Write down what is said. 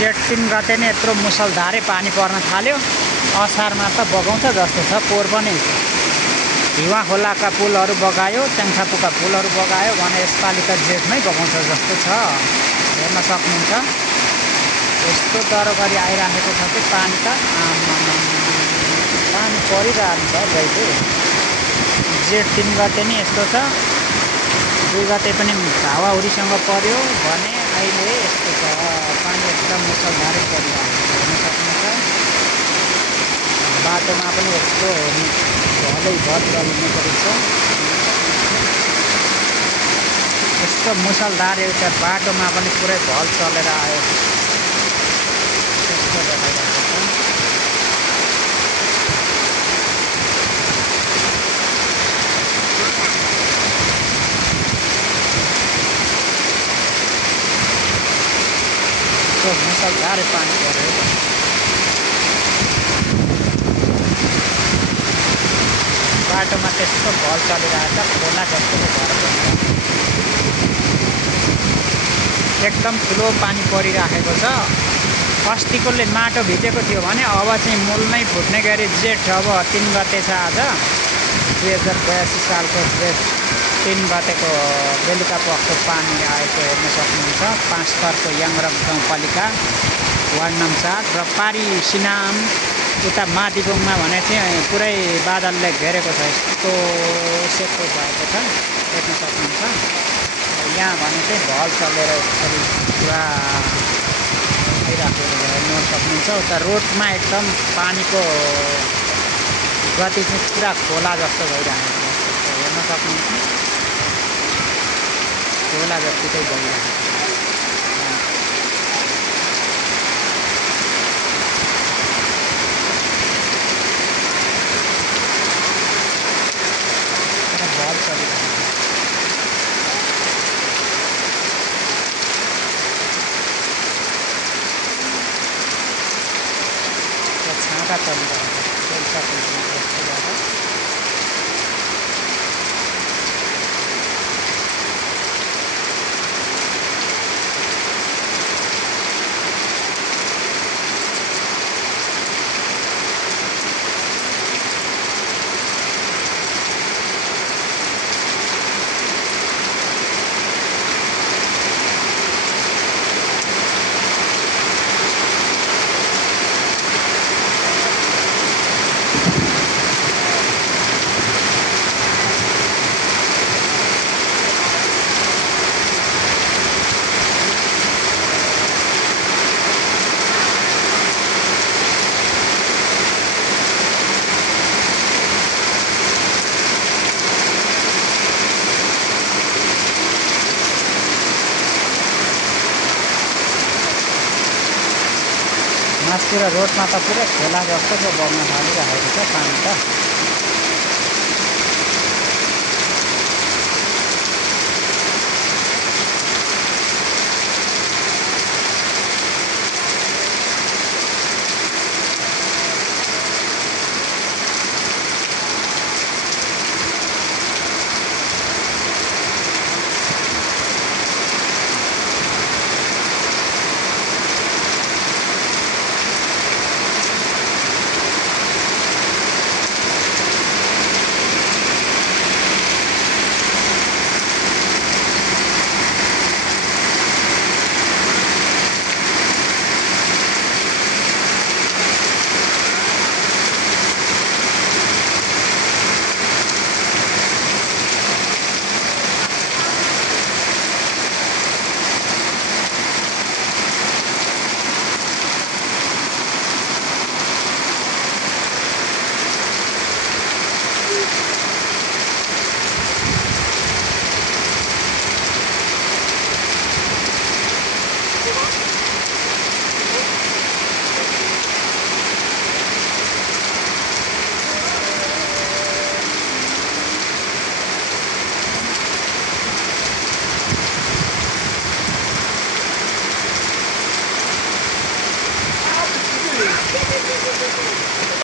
जेठ 3 गते नै यत्रो मुसलधारे पानी पर्न थाल्यो। असारमा त बगाउँछ जस्तो छ। पोहोर पनि हिवा खोलाका पुलहरू बगायो, च्याङछापुका पुलहरू बगायो भने यसपालि त जेठमै बगाउँछ जस्तो छ। हेर्न सक्नुहुन्छ यस्तो डह्रो गरी आइरहेको छ कि पानी त पानी परिरहनु छ जहिले। जेठ 3 गते नि यस्तो छ, 2 गते पनि हावाहुरीसँग पर्यो भने अहिले यस्तो छ। पानी एकदम मुसलधारे परिरहेको छ। हेर्न सक्नुहुन्छ बाटोमा पनि यस्तो भलै भर चल्ने गरेको छ। यस्तो मुसलधार एउटा बाटोमा पनि पुरै भल चलेर आयो त्यस्तो देखाइरहेको छ। यस्तो मुसलधारे पानी पर्यो। बाटोमा त्यस्तो भल चलिरहेको छ, खोला जस्तो भएर पनि एकदम ठुलो पानी परिराखेको छ। अस्तिकोले माटो भिजेको थियो भने अब चाहिँ मूल नै फुट्ने गरी जेठ अब 3 गते छ आज 2082 सालको जेठ 3 गतेको बेलुका पखको पानी आएको हेर्न सक्नुहुन्छ। 5 थरको याङरम गाउँपालिका वार्ड नम्बर 7 र पारी सिनाम उता मादिबुङमा भने चाहिँ पुरै बादलले घेरेको छ। यस्तो सेतो भएको छ हेर्न सक्नुहुन्छ। यहाँ भने चाहिँ भल चलेर यसरी पुरा आइराखेको हेर्न सक्नुहुन्छ। उता रोडमा एकदम पानीको गति चाहिँ पुरा खोला जस्तो भइरहेको छ हेर्न सक्नुहुन्छ। खोला जत्तिकै गइरहेको छ। भल चलिरहेको छ। छाँटा चलिरहेको छ जस्तो भएर। मास्तिर रोडमा त पुरै खोला जस्तो पो बग्न थालिरहेको छ पानी त।